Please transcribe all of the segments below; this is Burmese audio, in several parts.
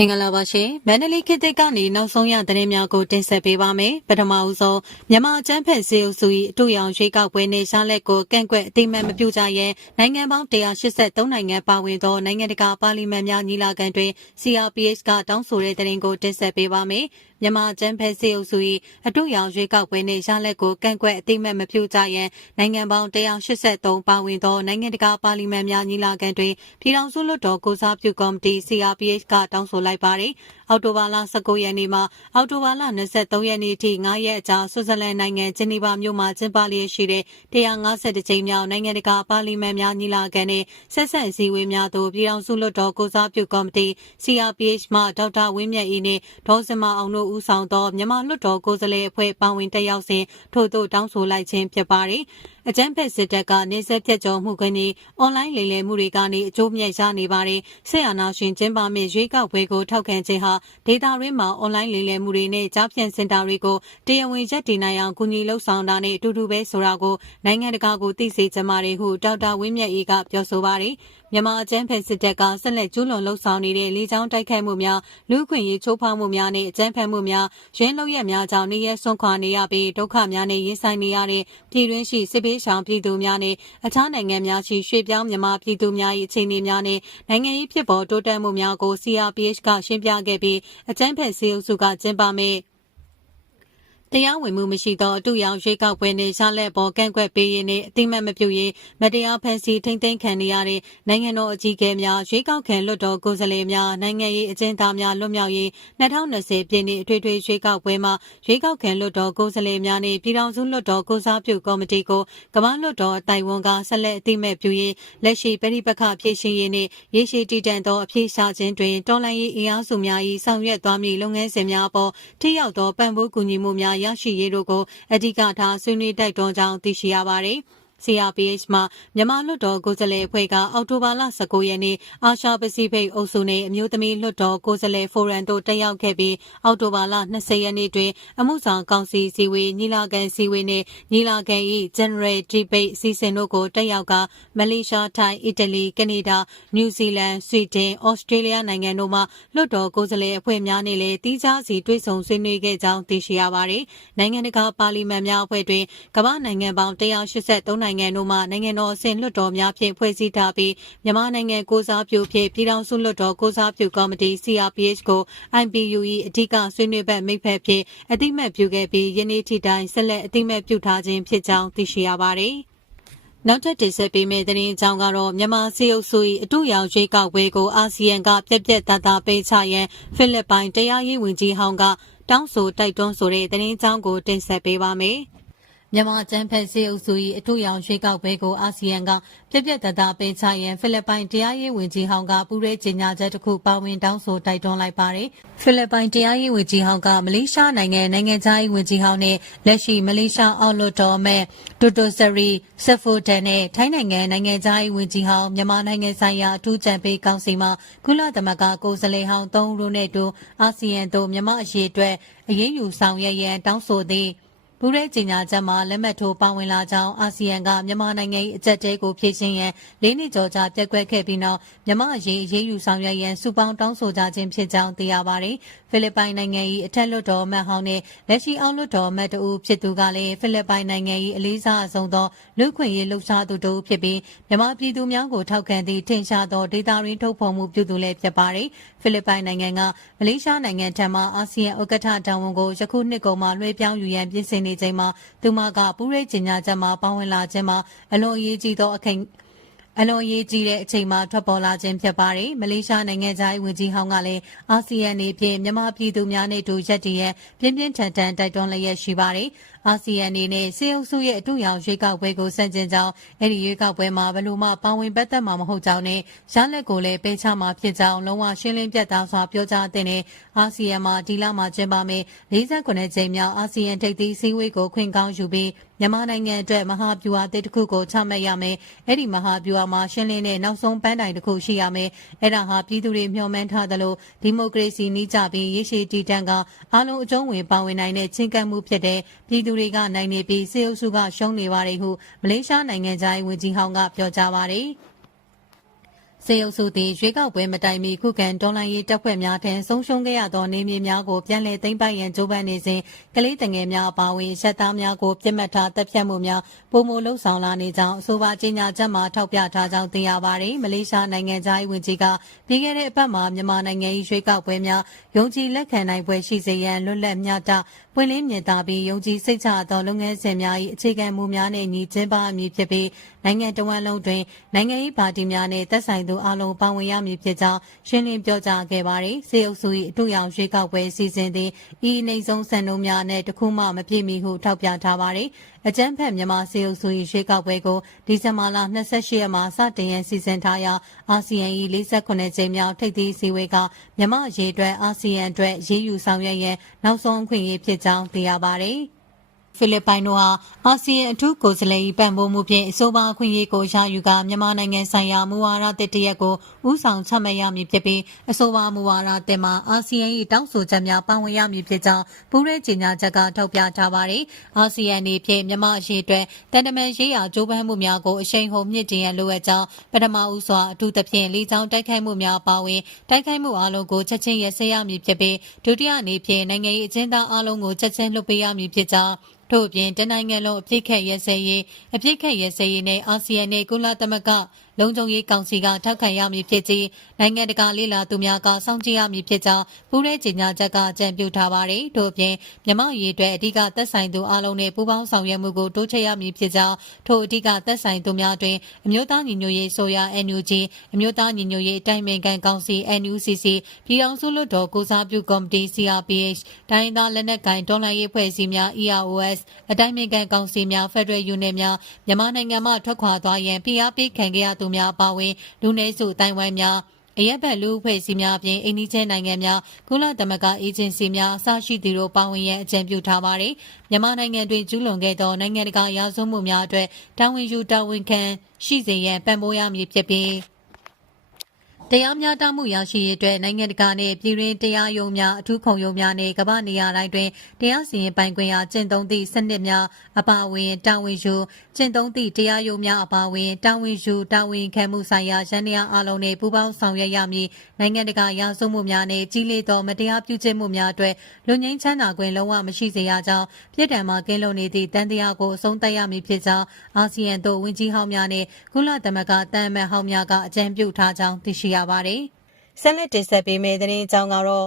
မင်္ဂလာပါရှင်မန္တလေးခေတ်သစ်ကနေနောက်ဆုံးရသတင်းများကိုတင်ဆက်ပေးပါမယ်ပထမဦးဆုံးမြန်မာအကျန်းဖက်စေအုပ်စု၏အတူရောင်ရွေးကောက်ပွဲနဲ့ရှားလက်ကိုကန့်ကွက်အတိမတ်မပြုကြရဲနိုင်ငံပေါင်း183နိုင်ငံပါဝင်သောနိုင်ငံတကာပါလီမန်များညီလာခံတွင် CRPH ကတောင်းဆိုတဲ့သတင်းကိုတင်ဆက်ပေးပါမယ်မြန်မာအကျန်းဖက်စေအုပ်စု၏အတူရောင်ရွေးကောက်ပွဲနဲ့ရှားလက်ကိုကန့်ကွက်အတိမတ်မပြုကြရဲနိုင်ငံပေါင်း183ပါဝင်သောနိုင်ငံတကာပါလီမန်များညီလာခံတွင်ပြည်ထောင်စုလွှတ်တော်ကိုစားပြုကော်မတီ CRPH ကတောင်းဆိုလိုက်ပါတယ်။ အောက်တိုဘာလ19ရက်နေ့မှအောက်တိုဘာလ23ရက်နေ့ထိ9ရက်အကြာဆွစ်ဇာလန်နိုင်ငံဂျနီဗာမြို့မှာကျင်းပလျက်ရှိတဲ့150ကြိမ်မြောက်နိုင်ငံတကာပါလီမန်များညီလာခံနဲ့ဆက်ဆက်စည်းဝေးများသို့ပြည်ထောင်စုလွှတ်တော်ကိုစားပြုကော်မတီ CRPH မှဒေါက်တာဝင်းမြတ်ဤနှင့်ဒေါ်စမအောင်တို့ဦးဆောင်သောမြန်မာလွှတ်တော်ကိုယ်စားလှယ်အဖွဲ့ပါဝင်တက်ရောက်စဉ်ထို့သို့တောင်းဆိုလိုက်ခြင်းဖြစ်ပါတယ်။ အကြမ်းဖက်စစ်တပ်ကနေဆက်ပြတ်ကျော်မှုကနေအွန်လိုင်းလိမ်လည်မှုတွေကနေအကျိုးမြတ်ရနေပါတယ်။ဆက်အာဏာရှင်ကျင်းပမယ့်ရွေးကောက်ပွဲကိုထောက်ခံခြင်းဟာဒေတာရင်းမှာအွန်လိုင်းလိမ်လည်မှုတွေနဲ့ကြားဖြန့်စင်တာတွေကိုတရားဝင်ရက်တည်နိုင်အောင်ကူညီလှုပ်ဆောင်တာနဲ့အတူတူပဲဆိုတာကိုနိုင်ငံတကာကိုသိစေချင်ပါတယ်ဟုဒေါက်တာဝင်းမြတ်အေးကပြောဆိုပါတယ်။ မြန်မာအကြမ်းဖက်စစ်တပ်ကဆက်လက်ကျူးလွန်လှုပ်ဆောင်နေတဲ့လေကြောင်းတိုက်ခိုက်မှုများလူ့ခွင့်ရေးချိုးဖောက်မှုများနဲ့အကြမ်းဖက်မှုများရင်းလုပ်ရက်များကြောင့်နေရဆွန့်ခွာနေရပြီးဒုက္ခများနဲ့ရင်ဆိုင်နေရတဲ့ပြည်တွင်းရှိစစ်ပေးရှောင်ပြည်သူများနဲ့အခြားနိုင်ငံများရှိရွှေ့ပြောင်းမြန်မာပြည်သူများ၏အခြေအနေများနဲ့နိုင်ငံရေးဖြစ်ပေါ်တိုးတက်မှုများကို CRPH ကရှင်းပြခဲ့ပြီးအကြမ်းဖက်စေအုပ်စုကကျင်းပမယ့် တရားဝင်မှုမရှိသောအတူရောင်ရွေးကောက်ပွဲနှင့်ရှားလက်ပေါ်ကန့်ကွက်ပေးရေးနှင့်အတိမတ်မပြုရေးမတရားဖန်ဆီးထိမ့်သိမ်းခံနေရတဲ့နိုင်ငံတော်အကြီးအကဲများရွေးကောက်ခံလွှတ်တော်ကိုယ်စားလှယ်များနိုင်ငံရေးအကျဉ်းသားများလွတ်မြောက်ရေး2020ပြည်နှစ်အထွေထွေရွေးကောက်ပွဲမှာရွေးကောက်ခံလွှတ်တော်ကိုယ်စားလှယ်များနှင့်ပြည်ထောင်စုလွှတ်တော်ကိုစားပြုကော်မတီကိုကမ္ဘာလွှတ်တော်အတိုင်ဝန်ကဆက်လက်အတိမတ်ပြုရေးလက်ရှိပြည်ပခဖြည့်ရှင်ရေးနှင့်ရေရှည်တည်တံ့သောအဖြေရှာခြင်းတွင်တော်လှန်ရေးအင်အားစုများ၏ဆောင်ရွက်သွားမည့်လုပ်ငန်းစဉ်များအပေါ်ထိရောက်သောပံ့ပိုးကူညီမှုများရရှိရေးတို့ကိုအဓိကထားဆွေးနွေးတိုက်တွန်းကြောင်းသိရှိရပါတယ်။ CRPH မှာမြန်မာလွှတ်တော်ကိုယ်စားလှယ်အဖွဲ့ကအောက်တိုဘာလ19ရက်နေ့အာရှပစိဖိတ်အုပ်စုနဲ့အမျိုးသမီးလွှတ်တော်ကိုယ်စားလှယ်ဖိုရမ်တို့တက်ရောက်ခဲ့ပြီးအောက်တိုဘာလ20ရက်နေ့တွင်အမှုဆောင်ကောင်စီစည်းဝေးညီလာခံစည်းဝေးနှင့်ညီလာခံ၏ General Debate စီစဉ်တို့ကိုတက်ရောက်ကမလေးရှားထိုင်းအီတလီကနေဒါနယူးဇီလန်ဆွီဒင်ဩစတြေးလျနိုင်ငံတို့မှလွှတ်တော်ကိုယ်စားလှယ်အဖွဲ့များနဲ့လည်းတီးခြားစီတွေ့ဆုံဆွေးနွေးခဲ့ကြောင်းသိရှိရပါတယ်နိုင်ငံတကာပါလီမန်များအဖွဲ့တွင်ကမ္ဘာနိုင်ငံပေါင်း183နိုင်ငံတို့မှနိုင်ငံတော်အဆင့်လွှတ်တော်များဖြင့်ဖွဲ့စည်းထားပြီးမြန်မာနိုင်ငံကိုစားပြုဖြင့်ပြည်ထောင်စုလွှတ်တော်ကိုစားပြုကော်မတီ CRPH ကို IPU ၏အဓိကဆွေးနွေးဘက်မိဖက်ဖြင့်အတိမတ်ပြုခဲ့ပြီးယနေ့ထိတိုင်ဆက်လက်အတိမတ်ပြုထားခြင်းဖြစ်ကြောင်းသိရှိရပါသည်နောက်ထပ်တင်ဆက်ပေးမယ့်သတင်းအကြောင်းကတော့မြန်မာစီအုပ်စု၏အတူရောင်ရွေးကောက်ပွဲကိုအာဆီယံကပြက်ပြက်သားသားပေးချရန်ဖိလစ်ပိုင်တရားရေးဝန်ကြီးဟောင်းကတောင်းဆိုတိုက်တွန်းဆိုတဲ့သတင်းအကြောင်းကိုတင်ဆက်ပေးပါမယ်။ မြန်မာကျန်းဖက်စေအုပ်စု၏အထူးရောင်ရွှေကောက်ပွဲကိုအာဆီယံကပြက်ပြက်တသားပင်ချရန်ဖိလစ်ပိုင်တရားရေးဝန်ကြီးဟောင်းကပူးရဲကြေညာချက်တစ်ခုပါဝင်တောင်းဆိုတိုက်တွန်းလိုက်ပါတယ်။ဖိလစ်ပိုင်တရားရေးဝန်ကြီးဟောင်းကမလေးရှားနိုင်ငံနိုင်ငံသားရေးဝန်ကြီးဟောင်းနဲ့လက်ရှိမလေးရှားအောက်လွှတ်တော်အမတ်ဒိုတိုဆရီဆက်ဖိုဒန်နဲ့ထိုင်းနိုင်ငံနိုင်ငံသားရေးဝန်ကြီးဟောင်းမြန်မာနိုင်ငံဆိုင်ရာအထူးကြံပေးကောင်စီမှကုလသမဂ္ဂကိုယ်စားလှယ်ဟောင်း၃ဦးတို့နဲ့တူအာဆီယံတို့မြန်မာအရေးအတွက်အရေးယူဆောင်ရွက်ရန်တောင်းဆိုသည့် ပူးရဲကြေညာချက်မှာလက်မှတ်ထိုးပါဝင်လာကြောင်းအာဆီယံကမြန်မာနိုင်ငံ၏အကြက်တဲကိုဖြည့်ရှင်းရန်လေးနှစ်ကျော်ကြာပြက်ကွက်ခဲ့ပြီးနောက်မြန်မာအရေးအရေးယူဆောင်ရွက်ရန်စုပေါင်းတောင်းဆိုကြခြင်းဖြစ်ကြောင်းသိရပါတယ်။ဖိလစ်ပိုင်နိုင်ငံ၏အထက်လွှတ်တော်အမတ်ဟောင်းနဲ့လက်ရှိအောက်လွှတ်တော်အမတ်တူဖြစ်သူကလည်းဖိလစ်ပိုင်နိုင်ငံ၏အလေးစားအဆုံးသောလူ့ခွင့်ရေးလှုပ်ရှားသူတူဖြစ်ပြီးမြန်မာပြည်သူများကိုထောက်ခံသည့်ထင်ရှားသောဒေတာရင်းထုတ်ဖော်မှုပြုသူလည်းဖြစ်ပါတယ်။ဖိလစ်ပိုင်နိုင်ငံကမလေးရှားနိုင်ငံထံမှအာဆီယံဥက္ကဋ္ဌတာဝန်ကိုယခုနှစ်ကုန်မှာလွှဲပြောင်းယူရန်ပြင်ဆင်နေချိန်မှာသူမကပူးရိတ်ကြေညာချက်မှာပါဝင်လာခြင်းမှာအလွန်အရေးကြီးသောအခင်းအလွန်ရေးကြီးတဲ့အချိန်မှာထွက်ပေါ်လာခြင်းဖြစ်ပါတယ်။မလေးရှားနိုင်ငံသားဝန်ကြီးဟောင်းကလည်းအာဆီယံနေဖြင့်မြန်မာပြည်သူများနဲ့တူရက်တည်ရန်ပြင်းပြင်းထန်ထန်တိုက်တွန်းလျက်ရှိပါတယ်။ အာဆီယံအနေနဲ့စေအုပ်စုရဲ့အတူရောင်ရွေးကောက်ပွဲကိုဆန့်ကျင်ကြောင်းအဲ့ဒီရွေးကောက်ပွဲမှာဘယ်လိုမှပါဝင်ပတ်သက်မှာမဟုတ်ကြောင်းနဲ့ရလက်ကိုလည်းပေးချမှာဖြစ်ကြောင်းလုံးဝရှင်းလင်းပြတ်သားစွာပြောကြားတဲ့အာဆီယံမှာဒီလမှာကျင်းပမယ့်49ကြိမ်မြောက်အာဆီယံထိပ်သီးစည်းဝေးကိုခွင့်ကောင်းယူပြီးမြန်မာနိုင်ငံအတွက်မဟာဗျူဟာတစ်ခုကိုချမှတ်ရမယ်။အဲ့ဒီမဟာဗျူဟာမှာရှင်းလင်းတဲ့နောက်ဆုံးပန်းတိုင်တစ်ခုရှိရမယ်။အဲ့ဒါဟာပြည်သူတွေမျှော်မှန်းထားသလိုဒီမိုကရေစီနှီးကြပြီးရရှိတည်တံ့ကအားလုံးအကျုံးဝင်ပါဝင်နိုင်တဲ့ချင်းကပ်မှုဖြစ်တဲ့ပြည်သူတွေကနိုင်နေပြီးစေအုပ်စုကရှုံးနေပါတယ်ဟုမလေးရှားနိုင်ငံသားဝန်ကြီးဟောင်းကပြောကြားပါတယ်။ စေအုပ်စုသည်ရွေးကောက်ပွဲမတိုင်မီခုခံတော်လှန်ရေးတပ်ဖွဲ့များထံဆုံးရှုံးခဲ့ရသောနေမြေများကိုပြန်လည်သိမ်းပိုက်ရန်ကြိုးပမ်းနေစဉ်ကလေးတငယ်များအပါအဝင်ရက်သားများကိုပြစ်မှတ်ထားတပ်ဖြတ်မှုများပုံမလှုပ်ဆောင်လာနေကြောင်းအဆိုပါကြေညာချက်မှာထောက်ပြထားကြောင်းသိရပါတယ်။မလေးရှားနိုင်ငံသားရေးဝန်ကြီးကပြီးခဲ့တဲ့အပတ်မှာမြန်မာနိုင်ငံ၏ရွေးကောက်ပွဲများယုံကြည်လက်ခံနိုင်ပွဲရှိစေရန်လွတ်လပ်မျှတပွင့်လင်းမြင်သာပြီးယုံကြည်စိတ်ချသောလုပ်ငန်းစဉ်များ၏အခြေခံမူများနှင့်ညီကျင်းပအမည်ဖြစ်ပြီးနိုင်ငံတော်ဝန်လုံးတွင်နိုင်ငံရေးပါတီများနှင့်သက်ဆိုင်သူအလုံးပါဝင်ရမည်ဖြစ်ကြောင်းရှင်းလင်းပြောကြားခဲ့ပါတယ်။စေအုပ်စု၏အတူရောင်ရွေးကောက်ပွဲစီစဉ်သည့်ဤအနေဆုံးစံနှုန်းများနဲ့တခုမှမပြည့်မီဟုထောက်ပြထားပါတယ်။အကြမ်းဖက်မြန်မာစေအုပ်စု၏ရွေးကောက်ပွဲကိုဒီဇင်ဘာလ28ရက်မှာစတင်ရန်စီစဉ်ထားရာအာဆီယံ၏48ကြိမ်မြောက်ထိပ်သီးစည်းဝေးကမြန်မာရေအတွက်အာဆီယံအတွက်ရေးယူဆောင်ရွက်ရန်နောက်ဆုံးအခွင့်အရေးဖြစ်ကြောင်းသိရပါတယ်။ ဖိလစ်ပိုင်တို့ဟာအာဆီယံအထူးကိုယ်စားလှယ်၏ပံ့ပိုးမှုဖြင့်အဆိုပါအခွင့်အရေးကိုရယူကာမြန်မာနိုင်ငံဆိုင်ရာမူဝါဒတစ်တရက်ကိုဥဆောင်ချမှတ်ရမည်ဖြစ်ပြီးအဆိုပါမူဝါဒတစ်မှာအာဆီယံ၏တောင်းဆိုချက်များပါဝင်ရမည်ဖြစ်ကြောင်းပူးရဲကြေညာချက်ကထောက်ပြထားပါတယ်။အာဆီယံအနေဖြင့်မြန်မာအရေးအတွက်တန်တမန်ရေးရာကြိုးပမ်းမှုများကိုအရှိန်ဟုန်မြင့်တင်ရန်လိုအပ်ကြောင်းပထမဦးစွာအထူးသဖြင့်လေကြောင်းတိုက်ခိုက်မှုများပါဝင်တိုက်ခိုက်မှုအလုံးကိုချက်ချင်းရစဲရမည်ဖြစ်ပြီးဒုတိယအနေဖြင့်နိုင်ငံရေးအကျဉ်းသားအလုံးကိုချက်ချင်းလွှတ်ပေးရမည်ဖြစ်ကြောင်းထို့အပြင်တနိုင်ငံလုံးအပြစ်ခတ်ရဲစဲရေးအပြစ်ခတ်ရဲစဲရေးနဲ့အာဆီယံနဲ့ကုလသမဂ္ဂ လုံခြုံရေးကောင်စီကထောက်ခံရမည်ဖြစ်ပြီးနိုင်ငံတကာလေးလာသူများကစောင့်ကြည့်ရမည်ဖြစ်ကြောင်းပူးရဲကြေညာချက်ကကြံပြုထားပါတယ်။ထို့အပြင်မြန်မာရေးအတွက်အဓိကသက်ဆိုင်သူအလုံးနဲ့ပူးပေါင်းဆောင်ရွက်မှုကိုတိုးချဲ့ရမည်ဖြစ်ကြောင်းထို့အဓိကသက်ဆိုင်သူများတွင်အမျိုးသားညီညွတ်ရေးဆိုရ NUG အမျိုးသားညီညွတ်ရေးအတိုင်းအမြံကောင်စီ NUCC ပြည်ထောင်စုလွှတ်တော်ကိုစားပြုကော်မတီ CRPH တိုင်းဒေသလက်နက်ကိုင်တော်လှန်ရေးဖွဲ့စည်းများ EROS အတိုင်းအမြံကောင်စီများ Federal Unit များမြန်မာနိုင်ငံမှထွက်ခွာသွားရန်ဖိအားပေးခံခဲ့ရသူများအပါအဝင်လူနည်းစုအတိုင်းဝိုင်းများအရက်ဘက်လူအဖွဲ့အစည်းများအပြင်အိန္ဒိချင်းနိုင်ငံများကုလသမဂ္ဂအေဂျင်စီများအစရှိသူတို့ပါဝင်ရန်အကြံပြုထားပါတယ်။မြန်မာနိုင်ငံတွင်ကျူးလွန်ခဲ့သောနိုင်ငံတကာရာဇဝတ်မှုများအတွက်တာဝန်ယူတာဝန်ခံရှိစေရန်ပံ့ပိုးရမည်ဖြစ်ပြီး တရားမျှတမှုရရှိရေးအတွက်နိုင်ငံတကာနဲ့ပြည်တွင်းတရားရုံးများအထူးခုံရုံးများနဲ့ကမ္ဘာနေရာတိုင်းတွင်တရားစီရင်ပိုင်ခွင့်အားကျင့်သုံးသည့်စနစ်များအပါအဝင်တာဝန်ယူကျင့်သုံးသည့်တရားရုံးများအပါအဝင်တာဝန်ယူတာဝန်ခံမှုဆိုင်ရာရန်တရားအလုံးနှင့်ပူးပေါင်းဆောင်ရွက်ရမည်နိုင်ငံတကာရာဇဝတ်မှုများနှင့်ကြီးလေးသောမတရားပြုကျင့်မှုများအတွက်လူငင်းချမ်းသာခွင့်လုံးဝမရှိစေရကြောင်းပြည်ထံမှကင်းလွန်နေသည့်တန်တရားကိုအဆုံးသတ်ရမည်ဖြစ်ကြောင်းအာဆီယံသို့ဝန်ကြီးဟောင်းများနှင့်ကုလသမဂ္ဂတန်အမတ်ဟောင်းများကအကြံပြုထားကြောင်းသိရှိရပါတယ်။ဆက်လက်တင်ဆက်ပေးမယ့်သတင်းအကြောင်းကတော့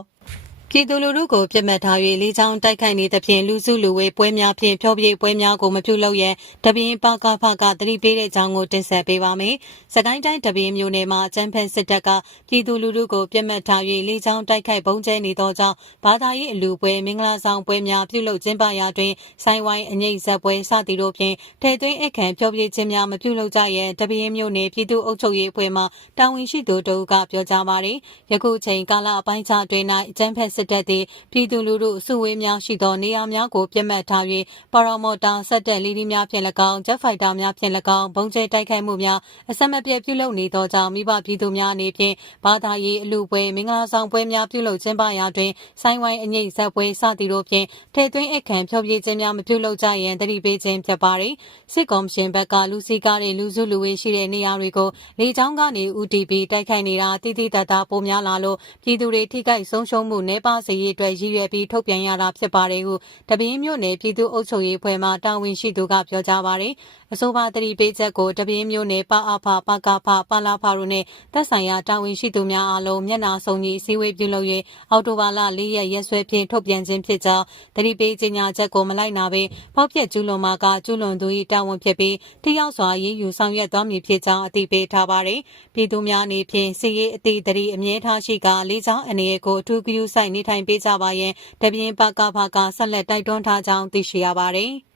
ပြည်သူလူထုကိုပြစ်မှတ်ထား၍လေးချောင်းတိုက်ခိုက်နေသဖြင့်လူစုလူဝေးပွဲများဖြင့်ဖျော်ဖြေပွဲများကိုမပြုလုပ်ရန်တပင်းပကဖကတတိပေးတဲ့အကြောင်းကိုတင်ဆက်ပေးပါမယ်။စကိုင်းတိုင်းတပင်းမြို့နယ်မှာအကြမ်းဖက်စစ်တပ်ကပြည်သူလူထုကိုပြစ်မှတ်ထား၍လေးချောင်းတိုက်ခိုက်ပုံကျဲနေသောကြောင့်ဘာသာရေးအလူပွဲမင်္ဂလာဆောင်ပွဲများပြုလုပ်ကျင်းပရာတွင်ဆိုင်ဝိုင်းအငိမ့်ဆက်ပွဲစသည်တို့ဖြင့်ထဲသွင်းအခမ်းဖျော်ဖြေခြင်းများမပြုလုပ်ကြရန်တပင်းမြို့နယ်ပြည်သူ့အုပ်ချုပ်ရေးအဖွဲ့မှတာဝန်ရှိသူတို့ကပြောကြားပါတယ်။ယခုချိန်ကာလအပိုင်းခြားတွင်၌အကြမ်းဖက်စစ်တပ်သည်ပြည်သူလူထုစုဝေးများရှိသောနေရာများကိုပြတ်မှတ်ထား၍ပါရာမော်တာဆက်တက်လီလီများဖြင့်၎င်းဂျက်ဖိုက်တာများဖြင့်၎င်းဘုံကျဲတိုက်ခိုက်မှုများအဆက်မပြတ်ပြုလုပ်နေသောကြောင့်မိဘပြည်သူများအနေဖြင့်ဘာသာရေးအလူပွဲမင်္ဂလာဆောင်ပွဲများပြုလုပ်ကျင်းပရာတွင်ဆိုင်းဝိုင်းအငိမ့်ဆက်ပွဲစသည်တို့ဖြင့်ထေသွင်းအခမ်းဖျော်ဖြေခြင်းများမပြုလုပ်ကြရန်တတိပေးခြင်းဖြစ်ပါသည်စစ်ကော်မရှင်ဘက်ကလူစီကားတဲ့လူစုလူဝေးရှိတဲ့နေရာတွေကိုလေကြောင်းကနေ UTP တိုက်ခိုက်နေတာတိတိတတ်တာပိုများလာလို့ပြည်သူတွေထိခိုက်ဆုံးရှုံးမှုနှဲပါစေရေးအတွက်ရည်ရွယ်ပြီးထုတ်ပြန်ရတာဖြစ်ပါတယ်ဟုတပင်းမြို့နယ်ပြည်သူ့အုပ်ချုပ်ရေးဖွဲ့မှတာဝန်ရှိသူကပြောကြားပါတယ်။ အဆိုပါတတိပေးချက်ကိုတပင်းမြို့နယ်ပအဖပကဖပလာဖတို့နဲ့သက်ဆိုင်ရာတာဝန်ရှိသူများအားလုံးမျက်နှာစုံညီအစည်းအဝေးပြုလုပ်၍အော်တိုဘာလ၄ရက်ရက်စွဲဖြင့်ထုတ်ပြန်ခြင်းဖြစ်ကြောင်းတတိပေးကြေညာချက်ကိုမလိုက်နာဘဲဖောက်ပြက်ကျူးလွန်မှာကကျူးလွန်သူ၏တာဝန်ဖြစ်ပြီးထိရောက်စွာရေးယူဆောင်ရွက်သွားမည်ဖြစ်ကြောင်းအသိပေးထားပါတယ်။ပြည်သူများအနေဖြင့်စီရေးအသည့်တတိအမြဲထားရှိကလေးချောင်းအနေကိုအထူးဂရုစိုက်နေထိုင်ပေးကြပါရန်တပြင်းပကဖကဆက်လက်တိုက်တွန်းထားကြောင်းသိရှိရပါတယ်။